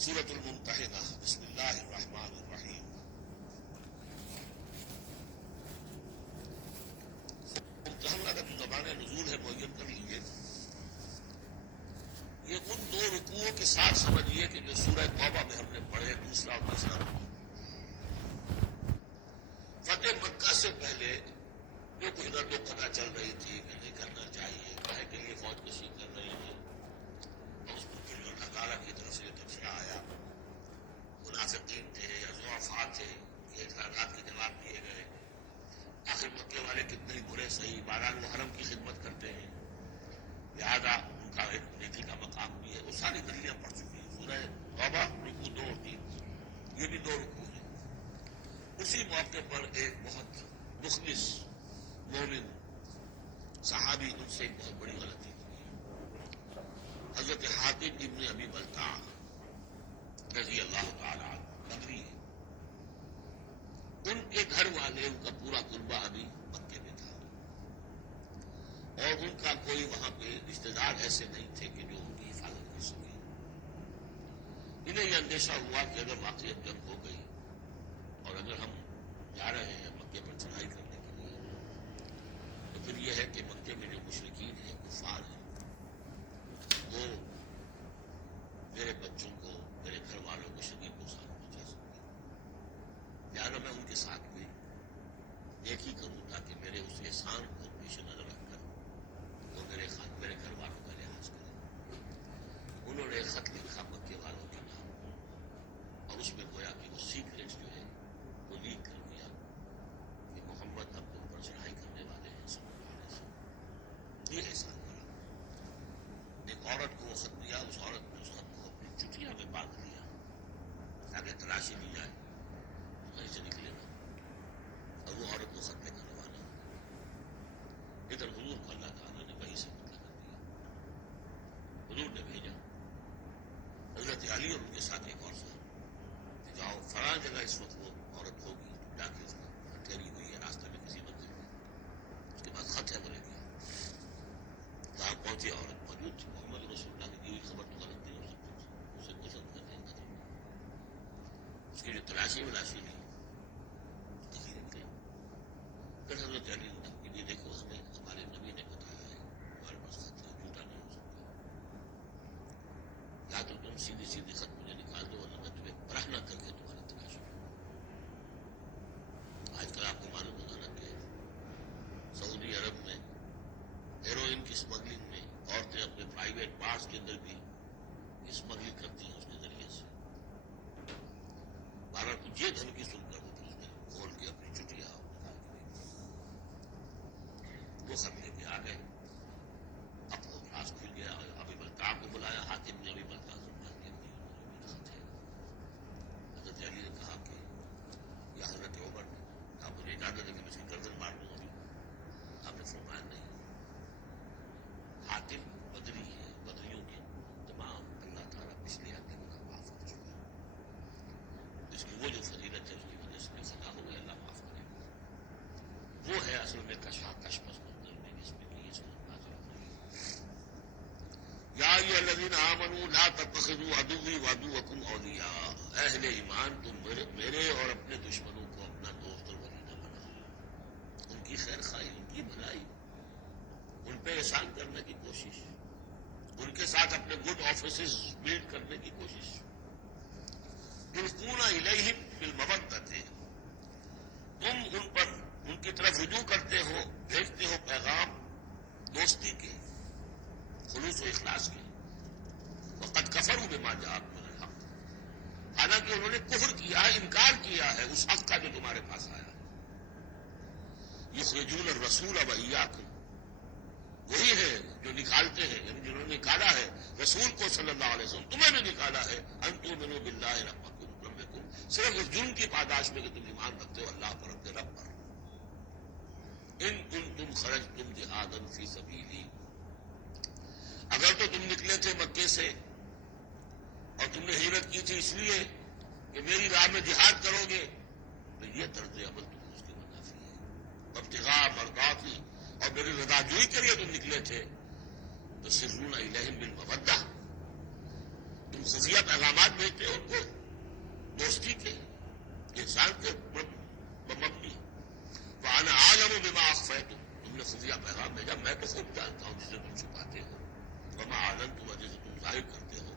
سورۃ الممتحنہ، بسم اللہ الرحمن الرحیم۔ ممتحنہ کا جو زبان نزول ہے معین کر لیجیے، یہ ان دو رکوعوں کے ساتھ سمجھیے کہ جو سورہ توبہ میں ہم نے پڑھے، دوسرا اور تیسرا رکوع۔ فتح مکہ سے پہلے جو کچھ درد و قطع چل رہی تھی کہ نہیں کرنا چاہیے، کہے کہ یہ فوج کشی کر رہی ہے، اور اس پر پھر اللہ تعالیٰ کی طرف سے یہ تبصرہ آیا، منافقین تھے یا ضعفاء تھے، یہ اعتراضات کے جواب دیے گئے۔ آخر مکے والے کتنے ہی برے صحیح، بہرحال وہ حرم کی خدمت کرتے ہیں، لہذا ان کا ایک نیکی کا مقام بھی ہے۔ وہ ساری دلیاں پڑھ چکی ہیں۔ سورہ توبہ رکوع 2 اور 3، یہ بھی 2 رکوع ہیں۔ اسی موقع پر ایک بہت مخلص مومن صحابی، ان سے ایک بہت بڑی غلطی ہوئی۔ حضرت حاتم ابن ابی بلتع رضی اللہ تعالی عنہ بدری ہے، ان کے گھر والے، ان کا پورا کنبہ ابھی مکے میں تھا، اور ان کا کوئی وہاں پہ رشتہ دار ایسے نہیں تھے کہ جو ان کی حفاظت کر سکے۔ انہیں یہ اندیشہ ہوا کہ اگر واقعی جنگ ہو گئی اور اگر ہم جا رہے ہیں مکے پر چڑھائی کرنے کے لیے، تو پھر یہ ہے کہ مکے میں جو مشرکین ہیں، کفار ہیں، وہ میرے بچوں کو، میرے گھر والوں کو شدید نقصان پہنچا سکتے ہیں، لہٰذا میں ان کے ساتھ بھی نیکی کروں تاکہ میرے اس احسان کو پیش نظر رکھ کر وہ میرے گھر والوں کا لحاظ کریں۔ انہوں نے ایک خط لکھا مکے والوں کے نام، اور اس میں گویا کہ وہ سیکریٹ جو ہے وہ لیک کر دیا کہ محمد اب تم پر چڑھائی کرنے والے ہیں صلی اللہ علیہ وسلم۔ یہ احسان کرا۔ ایک عورت کو وہ خط دیا، اس عورت نے اس خط کو اپنی چٹیا میں باندھ لیا تاکہ تلاشی لی جائے کہیں سے نکلے نہ، اور وہ عورت کو خط لے کر روانہ ہو۔ ادھر حضور کو اللہ تعالیٰ نے وحی سے مطلع کر دیا، حضور نے بھیجا حضرت علی اور ان کے ساتھ ایک اور صاحب کہ جاؤ فلاں جگہ اس وقت وہ عورت ہوگی، جا کے اس کو ٹھہری ہوئی ہے راستہ میں کسی منزل میں، اس کے بعد خط ہے وہ لے کے کہاں پہنچی، عورت موجود تھی، محمد رسول اللہ کی دی ہوئی خبر تو غلط نہیں ہو سکتی، اسے پسند کرنے کا اس کی جو تلاشی ولاشی لی، کسی نکلے۔ پھر حضرت علی نے کہ یہ دیکھو ہمیں ہمارے نبی نے بتایا ہے، ہمارے پاس خط ہے، جھوٹا نہیں ہو سکتا، یا تو تم سیدھی سیدھی خط مجھے نکال دو ورنہ میں تمہیں براہ نہ کر کے تمہاری تلاش کروں۔ آج کل آپ کو معلوم ہوگا نا کہ سعودی عرب میں ہیروئن کی اسمگلنگ میں عورتیں اپنے پرائیویٹ پارٹس کے اندر بھی اسمگلنگ کرتی ہیں اس کے ذریعے سے۔ بارہ کچھ یہ دھمکی سن کر وہ پھر اس نے کھول کے اپنی چٹیا نکال کے وہ خط لے کے آ گئے۔ اب وہ راز کھل گیا، ابھی بلتع کو بلایا، حاتم نے ابھی بلتع سے بات کی، خط ہے۔ حضرت علی نے کہا کہ یا حضرت عمر نے آپ مجھے اجازت ہے کہ میں اس کی گردن مار دوں ابھی؟ آپ نے فرمایا نہیں، حاتم بدری ہے، بدریوں کے تمام اللہ تعالیٰ پچھلے آدمی کو معاف کر چکا ہے، اس کی وہ جو فضیلت ہے اس کی وجہ سے جو خطا ہو گیا اللہ معاف کرے گا۔ وہ ہے اصل میں کشمکش پس منظر میں جس میں کہ یہ صورت نازل ہوئی۔ یا ایھا الذین آمنوا لا تتخذوا عدوی وعدوکم اولیاء، اہل ایمان تم میرے اور اپنے دشمنوں کو اپنا دوست اور ولی نہ بناؤ۔ ان کی خیر خواہی، ان کی بھلائی، ان پہ احسان کرنے کی کوشش، ان کے ساتھ اپنے گڈ آفیسز بلڈ کرنے کی کوشش۔ تلقون الیہم بالمودۃ، تم ان پر ان کی طرف رجوع کرتے ہو، بھیجتے ہو پیغام دوستی کے، خلوص و اخلاص کے۔ وقد کفروا بما جاءکم من الحق، حالانکہ انہوں نے کفر کیا ہے، انکار کیا ہے اس حق کا جو تمہارے پاس آیا۔ یخرجون الرسول وایاکم، وہی ہے جو نکالتے ہیں، یعنی جنہوں نے نکالا ہے رسول کو صلی اللہ علیہ وسلم، تمہیں بھی نکالا ہے، ان تؤمنوا باللہ ربکم، صرف اس جرم کی پاداش میں کہ تم ایمان رکھتے ہو اللہ پر، اپنے رب پر۔ ان کنتم خرجتم جہادا فی سبیلی، اگر تو تم نکلے تھے مکے سے اور تم نے ہجرت کی تھی اس لیے کہ میری راہ میں جہاد کرو گے، تو یہ طرز عمل تم اس کے منافی ہے۔ ابتغاء مرضاتی، اور میری رضا جوئی کے لیے تم نکلے تھے، تو سرون الیہم بالمودہ، تم خفیہ پیغامات بھیجتے ہو ان کو دوستی کے احسان کے مبنی. وَأَنَا أَعْلَمُ بِمَا أَخْفَيْتُمْ تم نے خفیہ پیغام بھیجا میں تو خوب جانتا ہوں جسے تم چھپاتے ہو. وَمَا أَعْلَنْتُمْ جسے تم ظاہر کرتے ہو.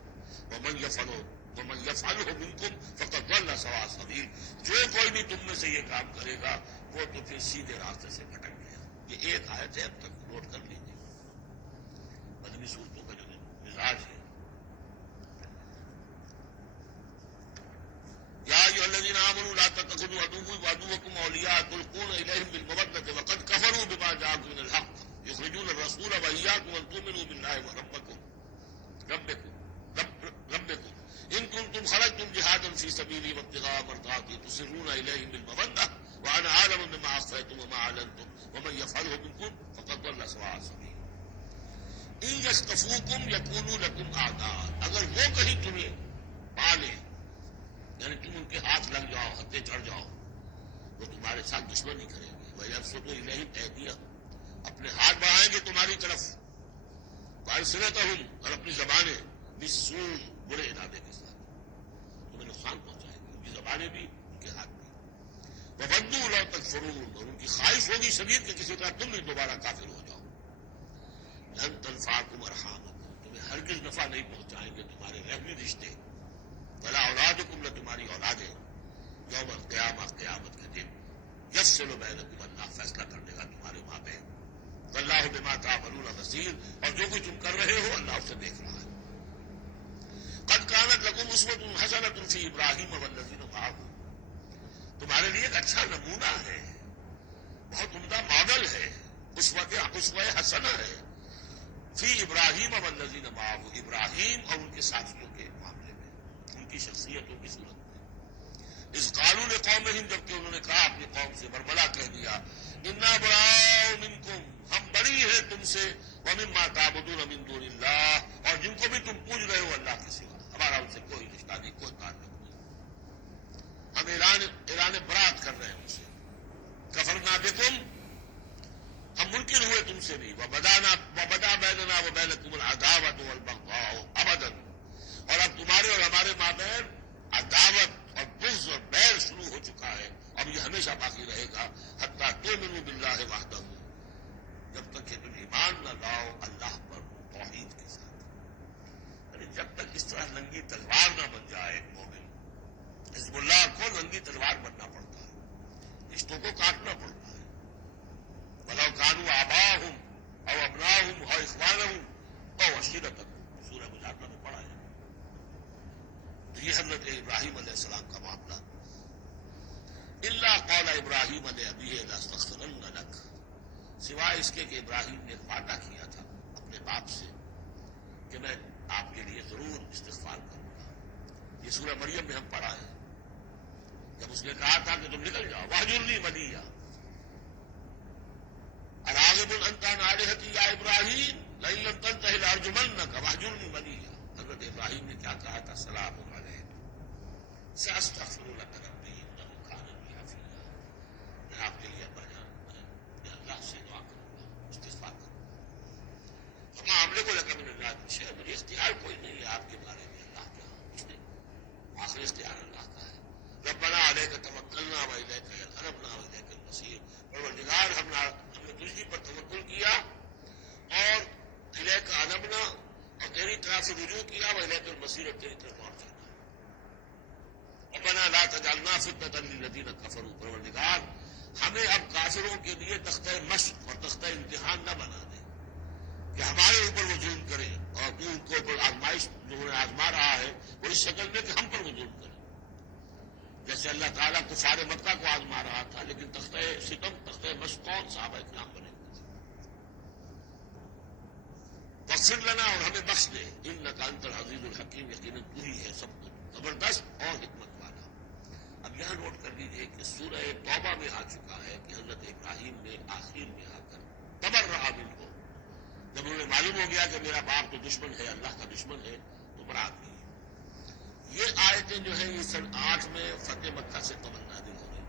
وَمَنْ يَفْعَلْهُ مِنْكُمْ فَقَدْ ضَلَّ سَوَاءَ السَّبِيلِ جو کوئی بھی تم میں سے یہ کام کرے گا وہ تو پھر سیدھے راستے سے بھٹک گیا. یہ ایک آیت ہے، اب تک نوٹ کر لیجیے. مدنی صورتوں کا جو مزاج ہے. یا ایھا الذین آمنوا لا تتخذوا عدوی وعدوکم اولیاء تلقون الیہم بالمودۃ وقد کفروا بما جاءکم من الحق یخرجون الرسول وایاکم ان تؤمنوا باللہ وربکم ان کنتم خرجتم جہادا فی سبیلی وابتغاء مرضاتی تسرون الیہم بالمودۃ وانا اعلم بما اخفیتم وما اعلنتم ومن یفعلہ منکم فقد ضل سواء السبیل. ان یثقفوکم یکونوا لکم اعداء اگر وہ کہیں تمہیں پا لیں یعنی تم ان کے ہاتھ لگ جاؤ، ہتھے چڑھ جاؤ، وہ تمہارے ساتھ دشمنی کریں گے. وَيَبْسُطُوا إِلَيْهِمْ أَيْدِيَهُمْ اپنے ہاتھ بڑھائیں گے تمہاری طرف. وَأَلْسِنَتَهُمْ اور اپنی زبانیں بِالسُّوءِ برے ارادے کے ساتھ تمہیں نقصان پہنچائیں گے. ان کی زبانیں بھی ان کے ہاتھ بھی. وَوَدُّوا لَوْ تَكْفُرُونَ اور ان کی خواہش ہوگی شدید کہ کسی طرح تم بھی دوبارہ کافر ہو جاؤ. لَن تَنفَعَكُمْ أَرْحَامُكُمْ تمہیں ہرگز نفع نہیں پہنچائیں گے تمہارے رحمی رشتے. ولا اولادکم نہ تمہاری اولادیں. یوم القیامہ قیامت کے دن یفصل بینکم اللہ فیصلہ کر دے گا تمہارے مابین. واللہ بما تعملون بصیر اور جو کچھ تم کر رہے ہو اللہ اسے دیکھ رہا ہے. قد کانت لکم اسوۃ حسنۃ فی ابراہیم والذین معہ تمہارے لیے ایک اچھا نمونہ ہے، بہت عمدہ ماڈل ہے، اسوہ حسنہ ہے. فی ابراہیم والذین معہ ابراہیم اور ان کے ساتھیوں کے معاملے میں، ان کی شخصیتوں کی صورت میں. اذ قالوا لقومہم جبکہ انہوں نے کہا اپنی قوم سے، برملا کہہ دیا، انا براء منکم ہم بری ہیں تم سے، ومما تعبدون من دون اللہ اور جن کو بھی تم پوج رہے ہو اللہ کے سوا ہمارا ان سے کوئی رشتہ نہیں، کوئی تعلق نہیں. ہم اعلان برات کر رہے ہیں ان سے. کفرنا بکم ہم منکر ہوئے تم سے بھی. وبدا بیننا وبینکم العداوۃ والبغضاء ابدا اور اب تمہارے اور ہمارے مابین عداوت اور بغض اور بیر شروع ہو چکا ہے. اب یہ ہمیشہ باقی رہے گا. حتیٰ تؤمنوا باللہ وحدہ جب تک کہ تم ایمان نہ لاؤ اللہ پر توحید کے ساتھ. یعنی جب تک اس طرح ننگی تلوار نہ بن جائے ایک مومن. حزب اللہ کو ننگی تلوار بننا پڑتا ہے، رشتوں کو کاٹنا پڑتا ہے. وَلَوْ كَانُوا آبَاءَهُمْ أَوْ أَبْنَاءَهُمْ أَوْ إِخْوَانَهُمْ أَوْ عَشِيرَتَهُمْ سورہ مجادلہ میں پڑھا ہے. تو یہ حضرت ابراہیم علیہ السلام کا معاملہ. إِلَّا قَالَ إِبْرَاهِيمَ لِأَبِيهِ لَأَسْتَغْفِرَنَّ لَكَ سوائے اس کے کہ ابراہیم نے وعدہ کیا تھا اپنے باپ سے کہ میں آپ کے لیے ضرور استغفار کروں گا. یہ سورہ مریم میں ہم پڑھا ہے جب اس نے کہا تھا کہ تم نکل جاؤ. وَاهْجُرْنِي مَلِيًّا اراغب انت عن آلہتی یا ابراہیم لئن لم تنتہ لارجمنک واہجرنی ملیہ. حضرت ابراہیم نے کیا کہا تھا؟ سلام علیک ساستغفر لک ربی انہ کان بی حفیظ. میں آپ کے لیے میں اللہ سے دعا کروں گا، استغفار کروں گا. ہم معاملے کو لگا من اللہ شیء میری اختیار کوئی نہیں ہے آپ کے بارے میں اللہ کا کچھ نہیں، آخر اختیار اللہ کا ہے. ربنا علیک توکلنا والیک انبنا والیک المصیر. پروردگار ہم نے تجھی پر توکل کیا اور الیک انبنا اور تیری طرف سے رجوع کیا، والیک المصیر اور تیری طرف لوٹ جانا. ربنا لا تجعلنا فتنة للذین کفروا. پروردگار ہمیں اب کافروں کے لیے تختہ مشق اور تختہ امتحان نہ بنا دے کہ ہمارے اوپر وہ ظلم کرے اور تو ان کو اوپر آزمائش جو انہیں آزما رہا ہے وہ اس شکل میں کہ ہم پر وہ ظلم کرے. جیسے اللہ تعالیٰ کفار مکہ کو آزما رہا تھا، لیکن تختہ ستم تختہ مشق کون صحابہ کرام بنے ہوئے تھے. واغفر لنا اور ہمیں بخش دے، انک انت العزیز الحکیم یقیناً تو ہی ہے سب کچھ زبردست اور حکمت والا. اب یہاں نوٹ کر لیجیے کہ سورہ توبہ میں آ چکا ہے کہ حضرت ابراہیم نے آخر میں آ کر تبرأ منہ جب انہیں معلوم ہو گیا کہ میرا باپ تو دشمن ہے، اللہ کا دشمن ہے، تو برات کی. یہ آیتیں جو ہیں یہ سن 8 میں فتح مکہ سے قبل نازل ہو رہی.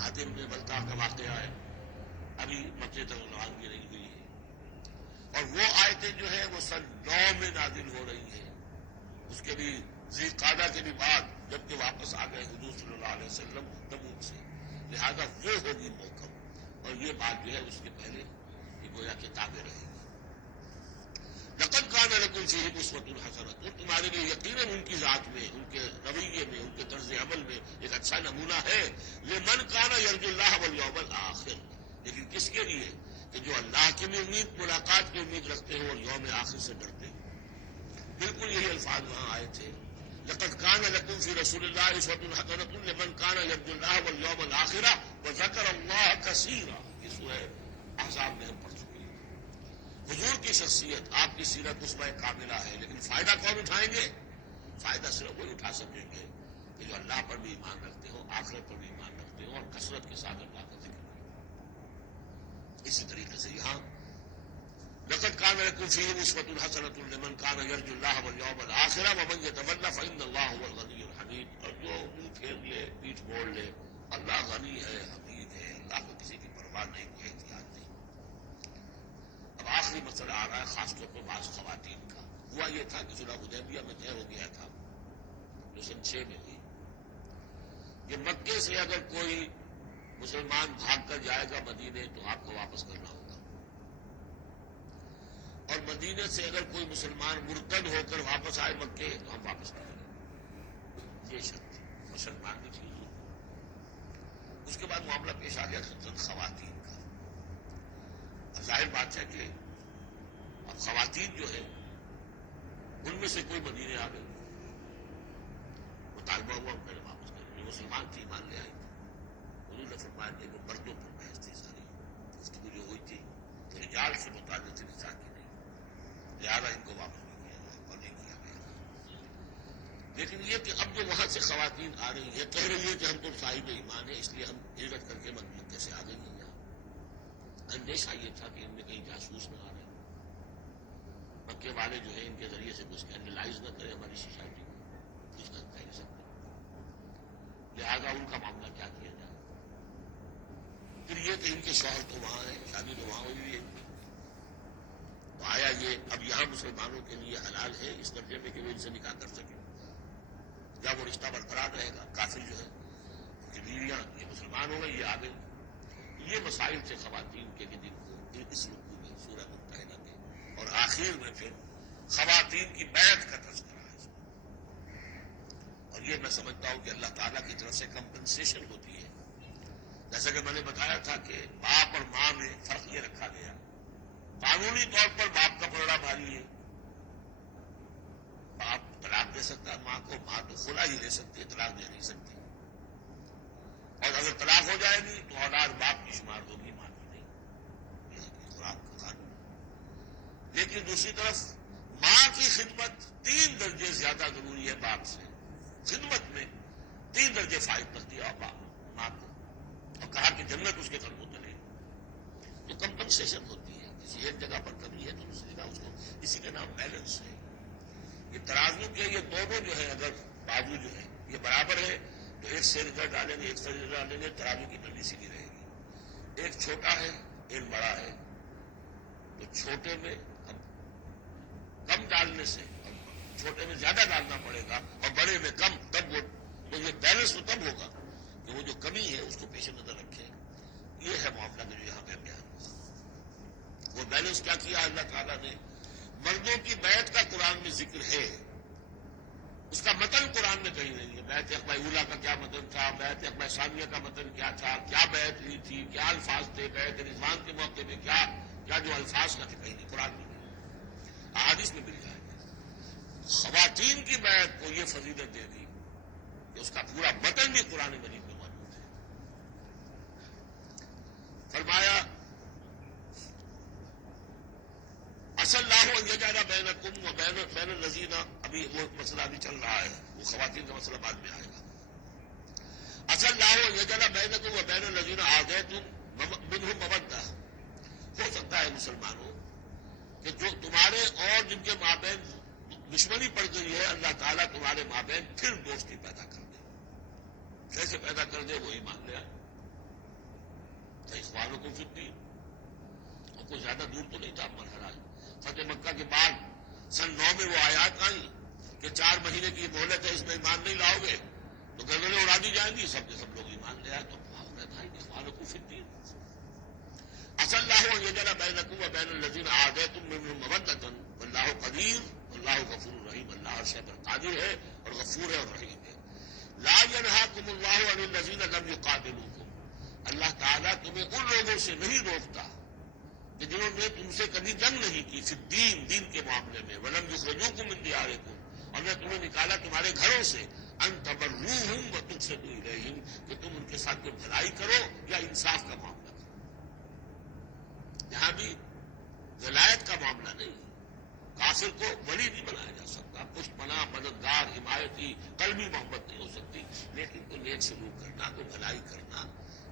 حاتم بن بلتع کا واقعہ ہے، ابھی مکے تک روانگی نہیں ہوئی ہے. اور وہ آیتیں جو ہیں وہ سن 9 میں نازل ہو رہی ہیں اس کے بھی ذی قعدہ کے بھی بعد جبکہ واپس آ گئے حضور صلی اللہ علیہ وسلم تبوک سے، لہذا وہ ہوگی موقع، اور یہ بات جو ہے اس کے پہلے یہ گویا کہ تابع رہے گی۔ لقد کان لکم فیہم اسوۃ حسنۃ، تمہارے لیے یقیناً ان کی ذات میں، ان کے رویے میں، ان کے طرز عمل میں ایک اچھا نمونہ ہے، لمن کان یرجو اللہ والیوم الآخر، لیکن کس کے لیے؟ کہ جو اللہ کی بھی امید، ملاقات کی امید رکھتے ہو اور یوم آخر سے ڈرتے ہو۔ بالکل یہی الفاظ وہاں آئے تھے، لقد کان لکم فی رسول اللہ اسوۃ حسنۃ لمن کان یرجو اللہ والیوم الآخر وذکر اللہ کثیرا، یہ سورہ احزاب میں ہم پڑھ چکے ہیں۔ حضور کی شخصیت، آپ کی سیرت اسوہ کاملہ ہے، لیکن فائدہ کون اٹھائیں گے؟ فائدہ صرف وہی اٹھا سکیں گے کہ جو اللہ پر بھی ایمان رکھتے ہو، آخرت پر بھی ایمان رکھتے ہو، اور کثرت کے ساتھ اللہ کا ذکر کرتے۔ اسی طریقے سے یہاں لقد کان لکم فیہم اسوۃ حسنۃ لمن کان یرجو اللہ والیوم الآخر ومن یتول فإن اللہ هو الغنی الحمید، اور جو منہ پھیر لے، پیٹھ موڑ لے، اللہ غنی ہے، حمید ہے، اللہ کو کسی کی پرواہ نہیں، کوئی احتیاط نہیں۔ اب آخری مسئلہ آ رہا ہے خاص طور پر بعض خواتین کا۔ ہوا یہ تھا کہ صلح حدیبیہ میں طے ہو گیا تھا جو سن 6 میں ہوئی کہ مکے سے اگر کوئی مسلمان بھاگ کر جائے گا مدینے تو آپ کو واپس کرنا ہوگا، اور مدینے سے اگر کوئی مسلمان مرتد ہو کر واپس آئے مکے تو ہم واپس کریں گے۔ یہ شرط تھی، مسلمان بھی تھی۔ اس کے بعد معاملہ پیش آ گیا خواتین کا۔ اب ظاہر بات ہے کہ اب خواتین جو ہے ان میں سے کوئی مدینے آ گئی، مطالبہ ہوا ان نے واپس کریں، جو مسلمان تھی ایمان لے آئی تھی۔ انہوں نے فرمایا کہ وہ مردوں پر بحث تھی، ساری گفتگو جو ہوئی تھی تو رجال سے متعلق تھی، نساء کی نہیں، لہٰذا ان کو واپس نہیں کیا گیا اور نہیں کیا گیا۔ لیکن یہ کہ اب جو وہاں سے خواتین آ رہی ہیں کہہ رہی ہے کہ ہم تو صاحب ایمان ہے، اس لیے ہم ہجرت کر کے مکے سے آ گئی ہیں یہاں۔ اندیشہ یہ تھا کہ ان میں کہیں جاسوس نہ آ رہے، مکے والے جو ہیں ان کے ذریعے سے کچھ اینالائز نہ کرے ہماری سوسائٹی کو، کچھ نہ کہہ سکتے، لہٰذا ان کا معاملہ کیا کیا جائے۔ پھر یہ کہ ان کے شوہر تو وہاں ہیں، شادی تو وہاں ہوئی ہے، تو آیا یہ اب یہاں مسلمانوں کے لیے حلال ہے اس درجے میں کہ وہ ان سے نکاح کر سکیں، یا وہ رشتہ برقرار رہے گا؟ کافر جو ہے ان کی بیویاں یہ مسلمان ہو گئی، یہ آ گئی۔ یہ مسائل تھے خواتین کے جن کو اس رکوع میں سورہ ممتحنہ میں، اور آخر میں پھر خواتین کی بیعت کا تذکرہ ہے اس میں۔ اور یہ میں سمجھتا ہوں کہ اللہ تعالیٰ کی طرف سے کمپنسیشن ہوتی ہے، جیسا کہ میں نے بتایا تھا کہ باپ اور ماں میں فرق یہ رکھا گیا، قانونی طور پر باپ کا پلڑا بھاری ہے، باپ طلاق دے سکتا ہے ماں کو، ماں تو خلا ہی لے سکتی ہے، طلاق دے نہیں سکتی، اور اگر طلاق ہو جائے گی تو اولاد باپ کی شمار ہوگی، ماں کی نہیں، یہ خوراک کا قانون۔ لیکن دوسری طرف ماں کی خدمت 3 درجے زیادہ ضروری ہے باپ سے، خدمت میں 3 درجے فائد کر دیا ماں کو، اور کہا کہ جنت اس کے قدموں تلے۔ تو کمپنسیشن ہوتی ہے، کسی ایک جگہ پر کمی ہے تو دوسری جگہ اس کو، اسی کا نام بیلنس ہے۔ یہ ترازو کے یہ دونوں جو ہے اگر بازو جو ہے یہ برابر ہے تو ایک سر ادھر ڈالیں گے، ایک سر ادھر ڈالیں گے، ترازو کی نمی سیدھی رہے گی۔ ایک چھوٹا ہے ایک بڑا ہے تو چھوٹے میں کم ڈالنے سے چھوٹے میں زیادہ ڈالنا پڑے گا اور بڑے میں کم، تب وہ تو یہ بیلنس تو تب ہوگا کہ وہ جو کمی ہے اس کو پیش نظر رکھے۔ یہ ہے معاملہ جو یہاں پہ بیان ہوا۔ وہ بیلنس کیا کیا اللہ تعالیٰ نے؟ مردوں کی بیعت کا قرآن میں ذکر ہے، اس کا متن قرآن میں کہیں نہیں ہے۔ بیعت عقبہ اولیٰ کا کیا متن تھا، بیعت عقبہ ثانیہ کا متن کیا تھا، کیا بیعت لی تھی، کیا الفاظ تھے، بیعت رضوان کے موقع میں کیا جو الفاظ کا تھے، کہیں نہیں، قرآن میں نہیں، احادیث میں مل جائے گا۔ خواتین کی بیعت کو یہ فضیلت دے دی کہ اس کا پورا متن بھی قرآن مجید میں موجود ہے۔ فرمایا عسى الله ان يجعل بينكم وبين الذين، ابھی وہ مسئلہ ابھی چل رہا ہے، وہ خواتین کا مسئلہ بعد میں آئے گا۔ عسى الله ان يجعل بينكم وبين الذين عاديتم منهم مودة، ہو سکتا ہے مسلمانوں کہ جو تمہارے اور جن کے مابین دشمنی پڑ گئی ہے اللہ تعالیٰ تمہارے مابین پھر دوستی پیدا کر دے۔ کیسے پیدا کر دے؟ وہ ایمان لے آئے، اخوانکم فی الدین، اور کوئی زیادہ دور تو نہیں تھا مرحلہ۔ فتح مکہ کے بعد سن 9 میں وہ آیات آئیں کہ 4 مہینے کی مہلت ہے، اس میں ایمان نہیں لاؤ گے تو گردنیں اڑا دی جائیں گی، سب کے سب لوگ ایمان لے آئے تو اخوانکم فی الدین عسى الله ان يجعل بينكم وبين الذين عاديتم منهم مودة والله قدير والله غفور رحیم، اللہ ہر شے پر قادر ہے اور غفور ہے اور رحیم ہے۔ لا ينهاكم الله عن الذين لم يقاتلوكم، اللہ تعالیٰ تمہیں ان لوگوں سے نہیں روکتا کہ جنہوں نے تم سے کبھی جنگ نہیں کی، فی الدین، دین کے معاملے میں، ولم یخرجوکم من دیارکم، اور نے تمہیں نکالا تمہارے گھروں سے، ان تبروہم وتقسطوا الیہم، کہ تم ان کے ساتھ کوئی بھلائی کرو یا انصاف کا معاملہ کرو۔ یہاں بھی ولایت کا معاملہ نہیں، کافر کو ولی نہیں بنایا جا سکتا، پشت پناہ، مددگار، حمایتی، قلبی محبت نہیں ہو سکتی، لیکن کوئی نیک سلوک کرنا، کوئی بھلائی کرنا،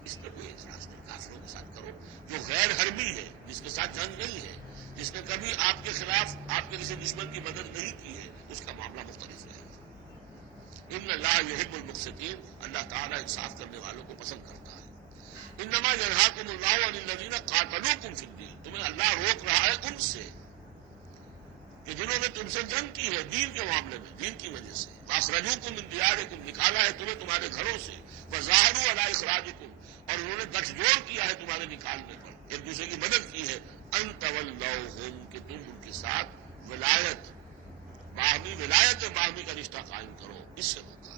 اس پر کوئی اعتراض نہیں، کافروں کے ساتھ کرو جو غیر حربی ہے، جس کے ساتھ جنگ نہیں ہے، جس نے کبھی آپ کے خلاف آپ کے کسی دشمن کی مدد نہیں کی ہے، اس کا معاملہ مختلف رہے گا۔ ان اللہ یحب المقسطین، اللہ تعالیٰ انصاف کرنے والوں کو پسند کرتا ہے۔ انما ینہاکم اللہ عن الذین قاتلوکم فی الدین، تمہیں اللہ روک رہا ہے ان سے کہ جنہوں نے تم سے جنگ کی ہے دین کے معاملے میں، دین کی وجہ سے، فاخرجوکم من دیارکم، نکالا ہے تمہیں تمہارے گھروں سے، وظاہروا علی اخراجکم، اور انہوں نے گٹھ جوڑ کیا ہے تمہارے نکالنے پر، ایک دوسرے کی مدد کی ہے، ان تولوہم، کہ تم ان کے ساتھ ولایت، باہمی ولایت، باہمی کا رشتہ قائم کرو، اس سے روکا۔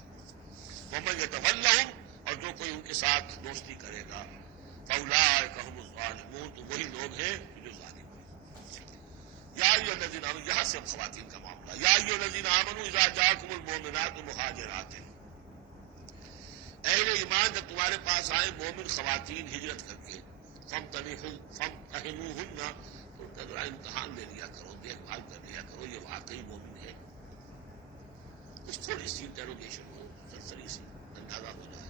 ومن یتولہم، اور جو کوئی ان کے ساتھ دوستی کرے گا، فاولئک ھم الظالمون، تو وہی لوگ ہیں جو ظالم ہیں۔ یا ایھا الذین آمنوا، یہاں سے اب خواتین کا معاملہ، یا ایھا الذین آمنوا اذا جاءکم المؤمنات مہاجرات، اہل ایمان جب تمہارے پاس آئے مومن خواتین ہجرت کر کے، فامتحنوہن، تو ان کا ذرا امتحان لے لیا کرو، دیکھ بھال کر لیا کرو یہ واقعی مومن ہے، کچھ تھوڑی سی انٹروگیشن ہو، سرسری سی اندازہ ہو جائے،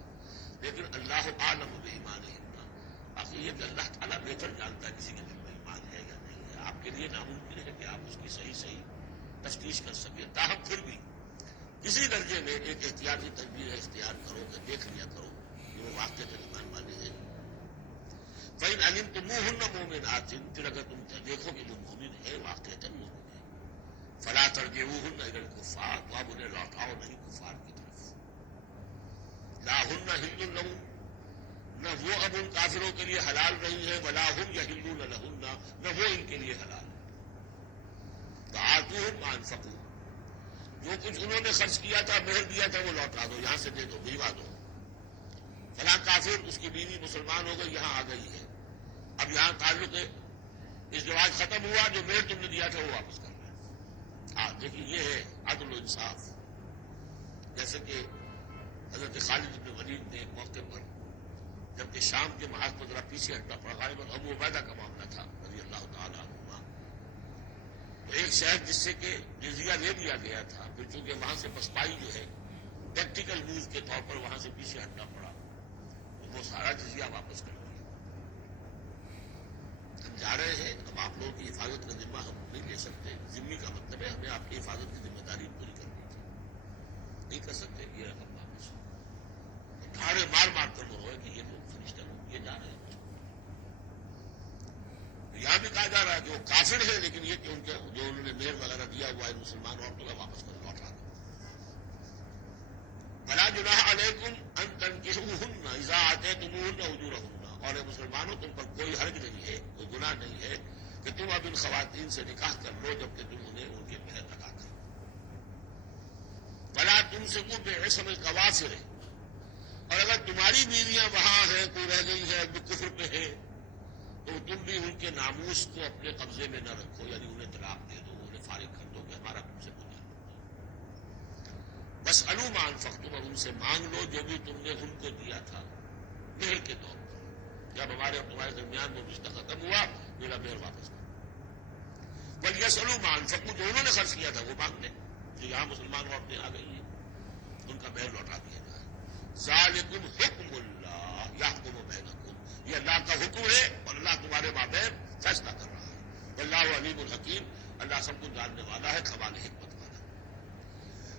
لیکن اللہ اعلم بایمانہن، باقی یہ کہ اللہ تعالیٰ بہتر جانتا ہے کسی کے دل میں ایمان ہے یا نہیں ہے، آپ کے لیے ناممکن ہے کہ آپ اس کی صحیح تفتیش کر سکیں، تاہم پھر بھی کسی درجے میں ایک احتیاطی تدبیر اختیار کرو کہ دیکھ لیا کرو کہ وہ واقع ایمان والے ہیں۔ فَإِنْ عَلِمْتُمُوهُنَّ مُؤْمِنَاتٍ، پھر اگر تم دیکھو کہ وہ مومن ہے، واقعتاً مومن ہے، فَلَا تَرْجِعُوهُنَّ إِلَى الْكُفَّارِ، تو اب انہیں لوٹاؤ نہیں کفار کی طرف، لَا هُنَّ حِلٌّ لَهُمْ، نہ وہ اب ان کافروں کے لیے حلال نہیں ہے، وَلَا هُمْ يَحِلُّونَ لَهُنَّ، نہ وہ ان کے لیے حلال ہے۔ فَآتُوهُمْ مَا أَنفَقُوا، جو کچھ انہوں نے خرچ کیا تھا، مہر دیا تھا، وہ لوٹا دو، یہاں سے دے دو، بھیجوا دو۔ فلاں کافر، اس کی بیوی مسلمان ہو گئی، یہاں آ گئی ہے، اب یہاں تعلق ازدواج ختم ہوا، جو مہر تم نے دیا تھا وہ واپس کر رہے ہیں۔ دیکھیے یہ ہے عدل و انصاف، جیسے کہ حضرت خالد بن ولید نے ایک موقع پر، جبکہ شام کے محاذ پر ذرا پیچھے ہٹنا پڑا، غالباً ابو عبیدہ کا معاملہ تھا رضی اللہ تعالیٰ عنہ، تو ایک شہر جس سے کہ جزیہ لے دیا گیا تھا، پھر چونکہ وہاں سے پسپائی جو ہے ٹیکٹیکل موو کے طور پر وہاں سے پیچھے ہٹنا پڑا، تو وہ سارا جزیہ واپس کر دیا۔ ہم جا رہے ہیں، اب آپ لوگوں کی حفاظت کا ذمہ ہم نہیں لے سکتے، ذمہ کا مطلب ہے ہمیں آپ کی حفاظت کی ذمہ داری پوری کرنی تھی، نہیں کر سکتے، یہ رقم واپس ڈھاڑے مار مار کر وہ روئے کہ یہ لوگ فرشتے لوگ یہ جا رہے ہیں۔ یہاں بھی کہا جا رہا ہے کہ وہ کافر ہے، لیکن یہ کہ ان کے جو انہوں نے مہر وغیرہ دیا ہوا ہے مسلمان عورتوں کا واپس کر لوٹا دو۔ وَلَا جُنَاحَ عَلَيْكُمْ أَن تَنكِحُوهُنَّ إِذَا آتَيْتُمُوهُنَّ أُجُورَهُنَّ، اور اے مسلمانوں تم پر کوئی حرج نہیں ہے، کوئی گناہ نہیں ہے کہ تم اب ان خواتین سے نکاح کر لو جبکہ تم انہیں ان کے مہر لگا کر۔ وَلَا تُمْسِكُوا بِعِصْمِ الْكَوَافِرِ، اور اگر تمہاری بیویاں وہاں ہیں، کوئی رہ گئی ہے، اب کفر پہ ہے، تو تم بھی ان کے ناموس کو اپنے قبضے میں نہ رکھو، یعنی انہیں طلاق دے دو، انہیں فارغ کر دو کہ ہمارا تم سے کوئی تعلق نہیں۔ وَاسْأَلُوا مَا أَنفَقْتُمْ، اور ان سے مانگ لو جو بھی تم نے ان کو دیا تھا مہر کے طور پر، جب ہمارے اور تمہارے درمیان وہ رشتہ ختم ہوا، میرا مہر واپس کرو۔ وَلْيَسْأَلُوا مَا أَنفَقُوا، جو انہوں نے خرچ کیا تھا وہ مانگ لیں، جو یہاں مسلمان عورتیں آ گئی ہیں ان کا مہر لوٹا دیا جائے۔ ذَلِكُمْ حُکْمُ اللَّهِ يَحْكُمُ بَيْنَكُمْ، یہ اللہ کا حکم ہے اور اللہ تمہارے مابین فیصلہ کر رہا ہے۔ واللہ علیم الحکیم، اللہ سب کچھ جاننے والا ہے، کمال حکمت والا ہے۔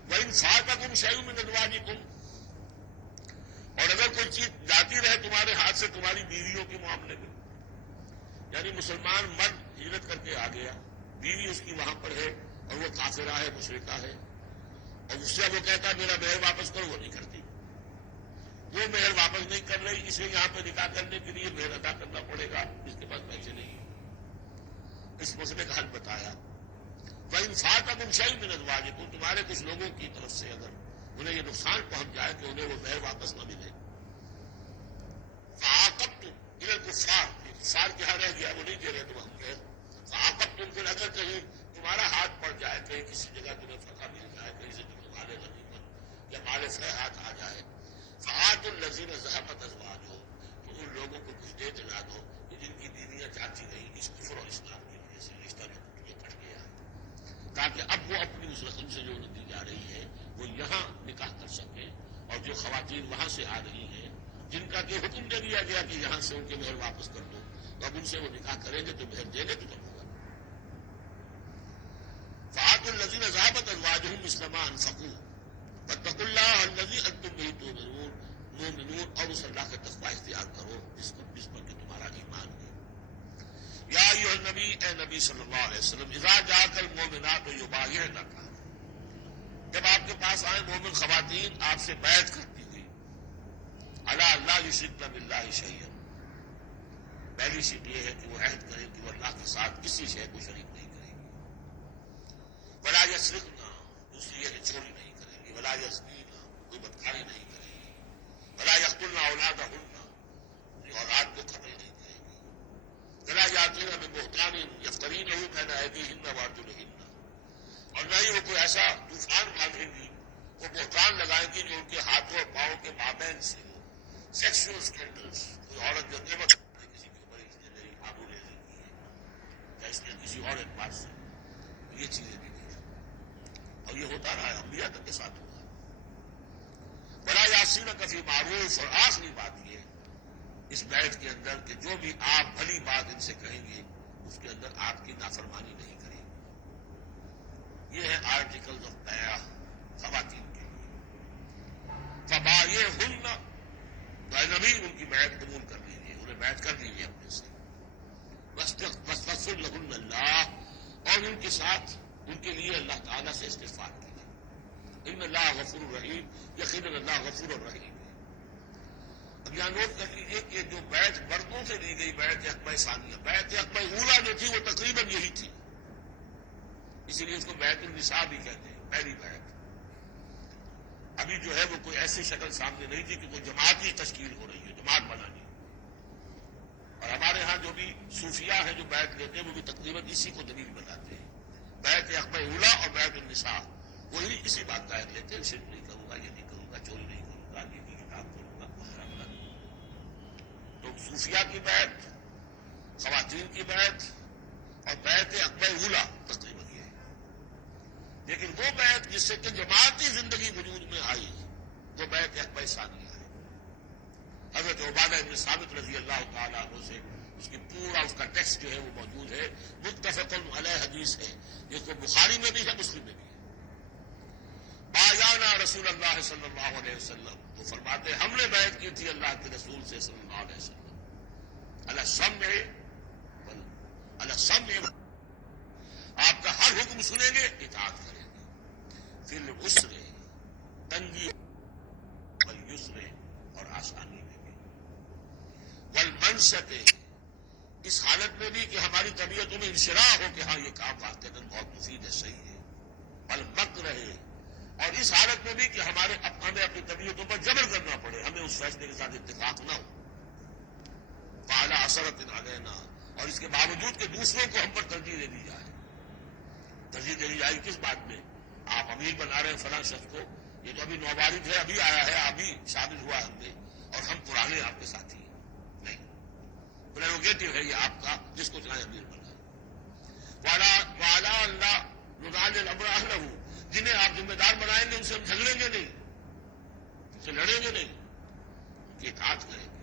وَإِنْ فَاتَكُمْ شَيْءٌ مِّنْ أَزْوَاجِكُمْ، اور اگر کوئی چیز جاتی رہے تمہارے ہاتھ سے تمہاری بیویوں کے معاملے میں، یعنی مسلمان مرد ہجرت کر کے آ گیا، بیوی اس کی وہاں پر ہے اور وہ کافرہ ہے، مشرکہ ہے، اس سے وہ کہتا ہے میرا مہر واپس کرو، وہ نہیں کرتی، وہ مہر واپس نہیں کر رہی، اسے یہاں پہ نکاح کرنے کے لیے مہر ادا کرنا پڑے گا، اس کے پاس پیسے نہیں۔ اس مسئلے کا حل بتایا، وَإِنْ فَاتَكُمْ شَيْءٌ مِّنْ أَزْوَاجِكُمْ، تمہارے کچھ لوگوں کی طرف سے اگر انہیں یہ نقصان پہنچ جائے کہ انہیں وہ مہر واپس نہ ملے، فَعَاقَبْتُمْ إِلَى الْكُفَّارِ، کفار کے ہاں رہ گیا، وہ نہیں دے رہے تم ہم مہر، فَعَاقَبْتُمْ، پھر اگر کہیں تمہارا ہاتھ پڑ جائے، کہیں کسی جگہ تمہیں فتح مل جائے، کہیں سے تمہیں مال غنیمت یا مال فہ ہاتھ آ جائے، فَآتُوا الَّذِينَ ذَهَبَتْ أَزْوَاجُهُمْ، تو ان لوگوں کو کچھ دے دلا دو کہ جن کی بیویاں چاہتی نہیں اس کفر اور اسلام کی وجہ سے رشتہ جو تمہیں کٹ گیا ہے، تاکہ اب وہ اپنی اس رقم سے جو انہیں دی جا رہی ہے وہ یہاں نکاح کر سکیں، اور جو خواتین وہاں سے آ رہی ہیں جن کا کہ حکم دے دیا گیا کہ یہاں سے ان کے مہر واپس کر دو، تو اب ان سے وہ نکاح کریں گے تو مہر دیں گے تو کم ہوگا۔ فَآتُوا الَّذِينَ ذَهَبَتْ أَزْوَاجُهُمْ مِثْلَ مَا أَنفَقُوا وَاتَّقُوا اللَّهَ الَّذِي أَنتُم بِهِ مُؤْمِنُونَ، اور اس اللہ کا تقویٰ اختیار کرو جس پر کہ تمہارا ایمان ہے۔ یا ایھا النبی، اے نبی صلی اللہ علیہ وسلم، اذا جاءک المؤمنات یبایعنک، جب آپ کے پاس آئے مومن خواتین آپ سے بیعت کرتی ہوئی، علی اللہ یشرکن باللہ شیئا، پہلی شرط یہ ہے کہ وہ عہد کریں کہ وہ اللہ کے ساتھ کسی شے کو شریک نہیں کریں گی، ولا یسرقن، دوسری ہے کہ چوری نہیں کریں گی، ولا یزنین، کوئی بدکاری نہیں کریں گی، ولا یقتلن اولادہن، اپنی اولاد کو قتل نہیں کریں گی، ولا یاتین ببہتان یفترینہ بین ایدیہن وارجلہن، اور نہ ہی وہ کوئی ایسا طوفان باندھیں گی، وہ بہتان لگائیں گی جو ان کے ہاتھوں اور پاؤں کے مابین سے ہو، سیکشل اسکینڈلس، کوئی عورت جو نیبر کسی کے اوپر اس نے میری آبرو ریزی کی ہے یا اس نے کسی اور اعتبار سے، یہ چیزیں بھی نہیں، اور یہ ہوتا رہا ہے، انبیاء تک کے ساتھ ہوا۔ ولا یعصونک فی معروف، اور آخری بات یہ اس بیعت کے اندر کہ جو بھی آپ بھلی بات ان سے کہیں گے اس کے اندر آپ کی نافرمانی نہیں کریں گے۔ یہ ہے آرٹیکل آف بیع خواتین کے لیے۔ فبایعہن، تو اے نبی ان کی بیعت قبول کر لیجیے، انہیں بیعت کر لیجیے اپنے سے، واستغفر لہن اللہ، اور ان کے ساتھ ان کے لیے اللہ تعالیٰ سے استغفار کیجیے، ان اللہ غفور الرحیم، یقیناً اللہ غفور الرحیم ہے۔ اب یہاں نوٹ کر لیجیے کہ جو بیعت مردوں سے دی گئی بیعت عقبہ ثانیہ، بیعت عقبہ اولیٰ جو تھی وہ تقریباً یہی تھی، اسی لیے اس کو بیعت النساء بھی کہتے ہیں، پہلی بیعت۔ ابھی جو ہے وہ کوئی ایسی شکل سامنے نہیں تھی کہ کوئی جماعت کی تشکیل ہو رہی ہے، جماعت بنانی، اور ہمارے ہاں جو بھی صوفیاء ہیں جو بیعت لیتے ہیں وہ بھی تقریباً اسی کو دلیل بناتے ہیں، بیعت عقبہ اولیٰ اور بیعت النساء، وہی اسی بات کا عہد لیتے ہیں، شرک نہیں کروں گا، یہ نہیں کروں گا، چوری نہیں کروں گا، یہ کتاب کروں گا، حرام نہ۔ تو صوفیاء کی بیعت، خواتین کی بیعت اور بیعت عقبہ اولیٰ تقریباً یہ ہے، لیکن وہ بیعت جس سے کہ جماعتی زندگی وجود میں آئی وہ بیعت عقبہ ثانیہ ہے۔ حضرت عبادہ بن ثابت رضی اللہ تعالیٰ عنہ سے اس کی پورا اس کا ٹیکسٹ جو ہے وہ موجود ہے، متفق علیہ حدیث ہے، یہ تو بخاری میں بھی ہے، مسلم میں بھی ہے۔ بایعنا رسول اللہ صلی اللہ علیہ وسلم، وہ فرماتے ہم نے بیعت کی تھی اللہ کے رسول سے صلی اللہ علیہ وسلم، علی السمع، آپ کا ہر حکم سنیں گے، اطاعت کریں گے، فی العسر، تنگی، والیسر، اور آسانی میں بھی، والمنشط، اس حالت میں بھی کہ ہماری طبیعتوں میں انشراح ہو کہ ہاں یہ کام واقعتاً بہت مفید ہے، صحیح ہے، والمکرہ، اور اس حالت میں بھی کہ ہمیں اپنی طبیعتوں پر جبر کرنا پڑے، ہمیں اس فیصلے کے ساتھ اتفاق نہ ہو، فعلی اثرۃ علینا، اور اس کے باوجود کہ دوسروں کو ہم پر ترجیح دے دی جائے، ترجیح دے دی جائے کس بات میں؟ آپ امیر بنا رہے ہیں فلاں شخص کو، یہ تو ابھی نوبارد ہے، ابھی آیا ہے، ابھی شامل ہوا ہم نے، اور ہم پرانے آپ کے ساتھی ہیں، نہیں، پریروگیٹو ہے یہ آپ کا، جس کو چاہے امیر بنائے۔ وعلی اللہ نضال الامر اہلہ، جنہیں آپ ذمہ دار بنائیں گے ان سے ہم جھگڑیں گے نہیں، ان سے لڑیں گے نہیں، ان کی اطاعت کریں گے۔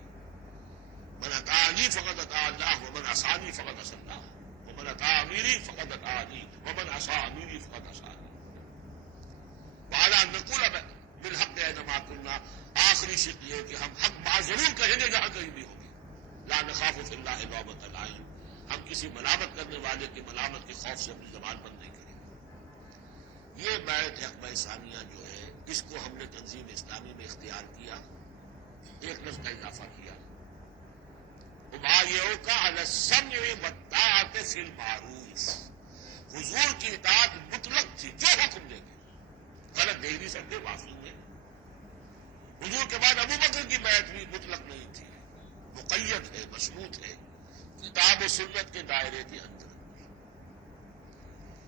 من اطاعنی فقد اطاع اللہ ومن عصانی فقد عصی اللہ ومن اطاع امیری فقد اطاعنی ومن عصی امیری فقد عصانی۔ وعلی ان نقول بالحق اینما کنا، آخری شرط یہ ہے کہ ہم حق بات ضرور کہیں گے جہاں کہیں بھی ہوگی، لا نخاف فی اللہ لومۃ لائم، ہم کسی ملامت کرنے والے کی ملامت کے خوف سے اپنی زبان بند نہیں کریں گے۔ یہ بیعت حقبہ ثانیہ جو ہے اس کو ہم نے تنظیم اسلامی میں اختیار کیا، ایک لفظ کا اضافہ کیا، ابایعوک علی السمع والطاعۃ فی المعروف، حضور کی اطاعت مطلق تھی، جو حکم دیں گے، غلط دے نہیں سکتے، معصوم ہے۔ حضور کے بعد ابو بکر کی بیعت بھی مطلق نہیں تھی، مقید ہے، مشروط ہے، کتاب و سنت کے دائرے کے اندر۔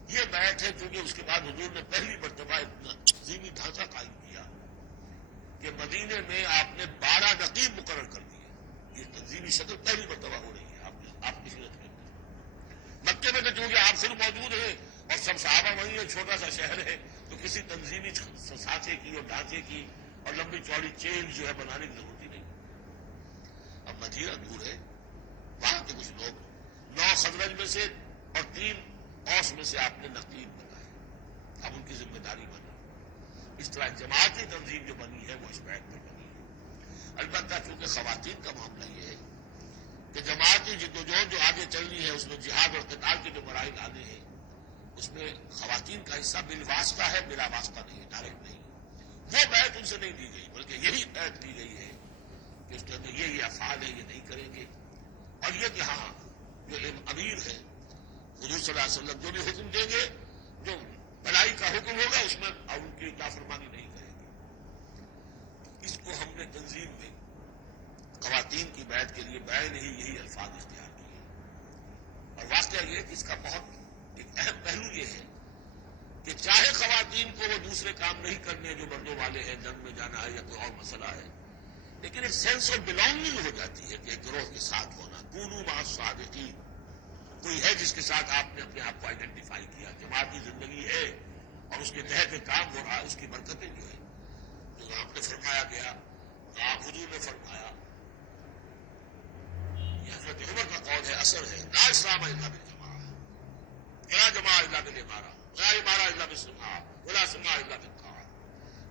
یہ بیعت ہے کیونکہ اس کے بعد حضور نے پہلی مرتبہ اتنا تنظیمی ڈھانچہ قائم کیا کہ مدینے میں آپ نے 12 نقیب مقرر کر دیے۔ یہ تنظیمی شکل پہلی مرتبہ ہو رہی ہے آپ کی سیرت کے اندر۔ مکے میں تو چونکہ آپ خود موجود ہیں اور سب صحابہ وہیں ہے، چھوٹا سا شہر ہے، تو کسی تنظیمی سانچے کی اور ڈھانچے کی اور لمبی چوڑی چین جو ہے بنانے کی ضرورت ہی نہیں۔ اب مدینہ دور ہے، وہاں کے کچھ لوگ 9 خزرج میں سے اور 3 اوس میں سے آپ نے نقیب بنائے، اب ان کی ذمہ داری بنی۔ اس طرح جماعتی تنظیم جو بنی ہے وہ اس بیعت پر بنی ہے۔ البتہ چونکہ خواتین کا معاملہ یہ ہے کہ جماعتی جدوجہد جو آگے چل رہی ہے اس میں جہاد اور قتال کے جو مراحل آنے ہیں اس میں خواتین کا حصہ بالواسطہ ہے، بلا واسطہ نہیں ہے، ڈائریکٹ نہیں۔ وہ بیعت ان سے نہیں دی گئی بلکہ یہی بیعت دی گئی ہے کہ اس کے اندر یہ افعال ہے، یہ نہیں کریں گے، اور یہ کہ ہاں جو امیر ہے حضور صلی اللہ علیہ وسلم جو بھی حکم دیں گے، جو بھلائی کا حکم ہوگا اس میں ان کی نافرمانی نہیں کریں گے۔ اس کو ہم نے تنظیم میں خواتین کی بیعت کے لیے بعین ہی یہی الفاظ اختیار کیے، اور واقعہ یہ کہ اس کا بہت ایک اہم پہلو یہ ہے کہ چاہے خواتین کو وہ دوسرے کام نہیں کرنے جو مردوں والے ہیں، جنگ میں جانا ہے یا کوئی اور مسئلہ ہے، لیکن ایک سینس آف بلانگنگ ہو جاتی ہے کہ ایک گروہ کے ساتھ ہونا، کونوا مع الصادقین، کوئی ہے جس کے ساتھ آپ نے اپنے آپ کو آئیڈینٹیفائی کیا، جماعتی زندگی ہے اور اس کے تحت کام ہو رہا ہے، اس کی برکتیں جو ہے جو آپ نے فرمایا گیا، آپ حضور نے فرمایا، یہ حضرت عمر کا قول ہے، اثر ہے، لا اسلام الا بالجماعہ، لا جماعہ الا بالامارہ، لا امارہ الا بالسماع، ولا سماع الا بالطاعہ۔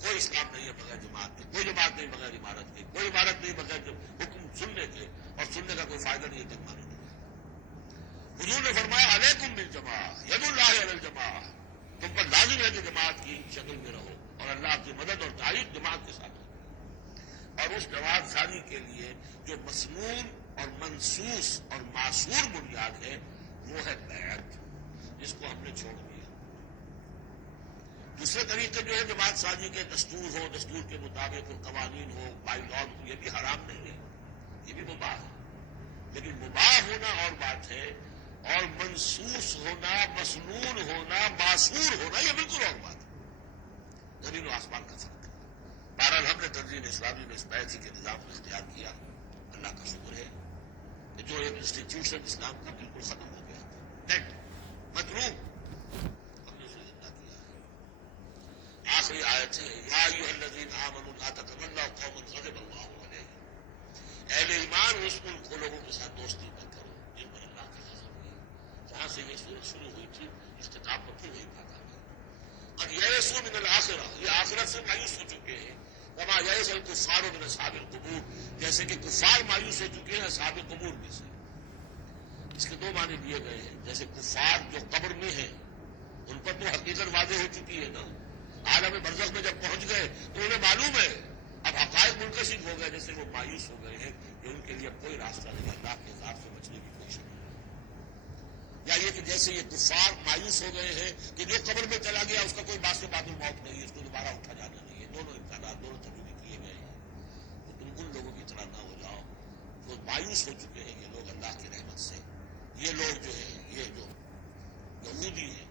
کوئی اسلام نہیں ہے بغیر جماعت کے، کوئی جماعت نہیں بغیر عمارت کے، کوئی عمارت نہیں بغیر حکم سننے کے، اور سننے کا کوئی فائدہ نہیں ہے جب ماننے۔ حضور نے فرمایا علیکم بالجماعہ، ید اللہ علی الجماعہ، تم پر لازم ہے کہ جماعت کی شکل میں رہو اور اللہ کی مدد اور تائید جماعت کے ساتھ ہو۔ اور اس جماعت سازی کے لیے جو مسنون اور منصوص اور معصور بنیاد ہے وہ ہے بیعت، جس کو ہم نے چھوڑ دیا۔ دوسرے طریقے جو ہے جماعت سازی کے، دستور ہو، دستور کے مطابق قوانین ہو، بائی لا ہو، یہ بھی حرام نہیں ہے، یہ بھی مباح ہے، لیکن مباح ہونا اور بات ہے اور منصوص ہونا، مسنون ہونا، معصور ہونا یہ بالکل اور بات ہے، زمین و آسمان کا فرق ہے۔ بہرحال ہم نے تنظیم اسلامی میں اس بیعت کے نظام کو اختیار کیا، اللہ کا شکر ہے کہ جو ایک انسٹیٹیوشن اسلام کا بالکل ختم ہو گیا تھا، ڈیڈ، مجروح، ہم نے اسے زندہ کیا ہے۔ آخری آیت ہے، یا ایھا الذین آمنوا لا تتولوا قوما غضب اللہ علیہم، اہل ایمان ان لوگوں کے ساتھ دوستی نہ کرو جن پر اللہ کا غضب ہوئی۔ جہاں سے یہ سورت شروع ہوئی تھی اختتام پر پھر وہی بات آ گئی۔ اور یئسوا من الآخرہ، یہ آخرت سے مایوس ہو چکے ہیں، کما یئس الکفار من اصحاب القبور، جیسے کہ کفار مایوس ہو چکے ہیں اصحاب قبور میں سے۔ اس کے 2 معنی دیے گئے ہیں، جیسے کفار جو قبر میں ہیں ان پر تو حقیقت واضح ہو چکی ہے نا، عالم برزخ میں جب پہنچ گئے تو انہیں معلوم ہے، اب حقائق منکشف ہو گئے، جیسے وہ مایوس ہو گئے ہیں کہ ان کے لیے اب کوئی راستہ نہیں، اللہ کے عذاب سے بچنے کی کوئی شکل نہیں۔ یا یہ کہ جیسے یہ کفار مایوس ہو گئے ہیں کہ جو قبر میں چلا گیا اس کا کوئی باعث بعد الموت نہیں ہے، اس کو دوبارہ اٹھا جانا نہیں ہے، دونوں امکانات، دونوں تجربے کیے گئے ہیں، تو تم ان لوگوں کی طرح نہ ہو جاؤ جو مایوس ہو چکے ہیں یہ لوگ اللہ کی رحمت سے۔ یہ لوگ جو ہیں، یہ جو یہودی ہیں